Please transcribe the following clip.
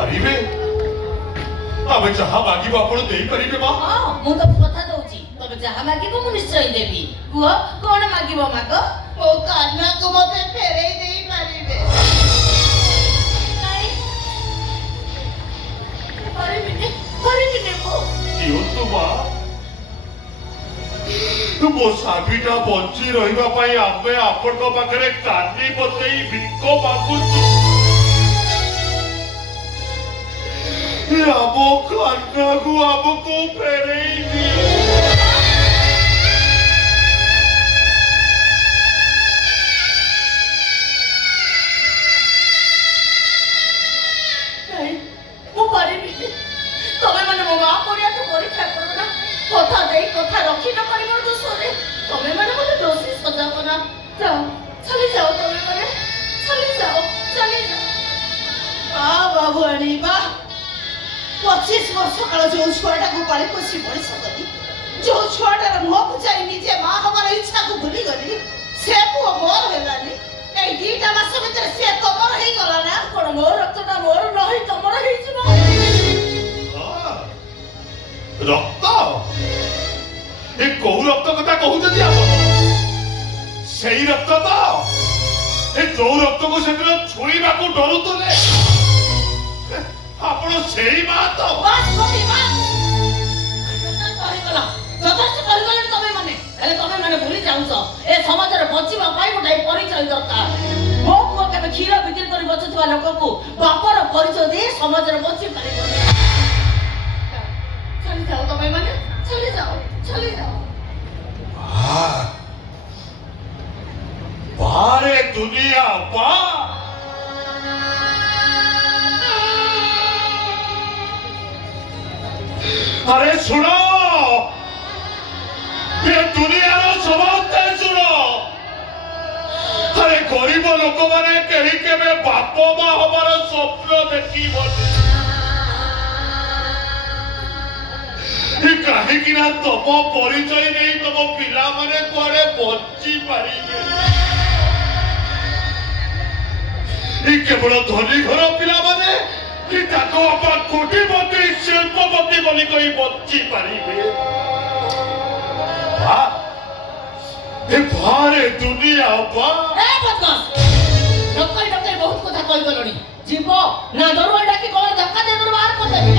पारिबे आमे जहा मागिबो आपण देई परिबे मा हां मु तो कथा दउची तबे जहा मागिबो मु निश्चय देबी कुह कोन मागिबो मागो ओ कान्हा को मते फेरेई देई पारिबे नहीं परिबे मु कियो तो मा तू मो साबिटा बंची रहिबा पई आमे आपण को पाखरे कानी बतेई भिको मागुचु आमो कान्हा को आमको फेरेई दियो नहीं मु परिबे तबे माने मो मां पड़िया तो परीक्षा करो ना कथा देई कथा रखी न पारी मोर दोसरे तबे माने मते दोषी सजाओ ना जाओ चले जाओ तबे माने चले जाओ आ बाबू अणी बा 25 वर्ष काल जो छुआटा को पाले पोसी पड़ी सकली जो छुआटार मुह को जाई निजे मां हमार इच्छा को भूली गली से पुओ मोर हेलानी ए दीटा मास भीतर से तमर हेई गला ना कोन मोर रक्तटा मोर नहीं तमर हेई जिवो रक्त ए को रक्त कथा कहू जदी आप सेही रक्त तो ए जो रक्त को सेदिन छुईबा को डरुतले आपण सेही मा तो बस मम्मी बस सॉरी कला যথেষ্ট করিগলেন তবে মানে এলে তবে মানে ভুলি যাউছ এ সমাজের বচিবা পাই গোটাই পরিচয় দরকার মো পুଅ কেবে ক্ষীর বিক্রি করে বচুଥିବା ଲୋକକୁ ବାପର ପରିଚୟ ଦେଇ ସମାଜରେ ବଞ୍ଚି ପାରିବ চলে যাও তবে মানে চলে যাও बारे दुनिया बा अरे सुनो ये दुनिया रो समझते सुनो अरे गरीब लोक माने कहीं के में बाप मां हमारा स्वप्न देखी बोले कहीं कि ना तुम परिचय नहीं तुम पिला माने कुआरे बची पारिबे केवल धनी घर पिला माने कोटिपति शिल्पपति बोली कोई बची पारिबे भारे दुनिया बा ए बदमाश डकई बहुत কথা কই গলনি জীব না দরওয়াল ডাকি কল ধক্কা দিয়ে দরবার করে দেবি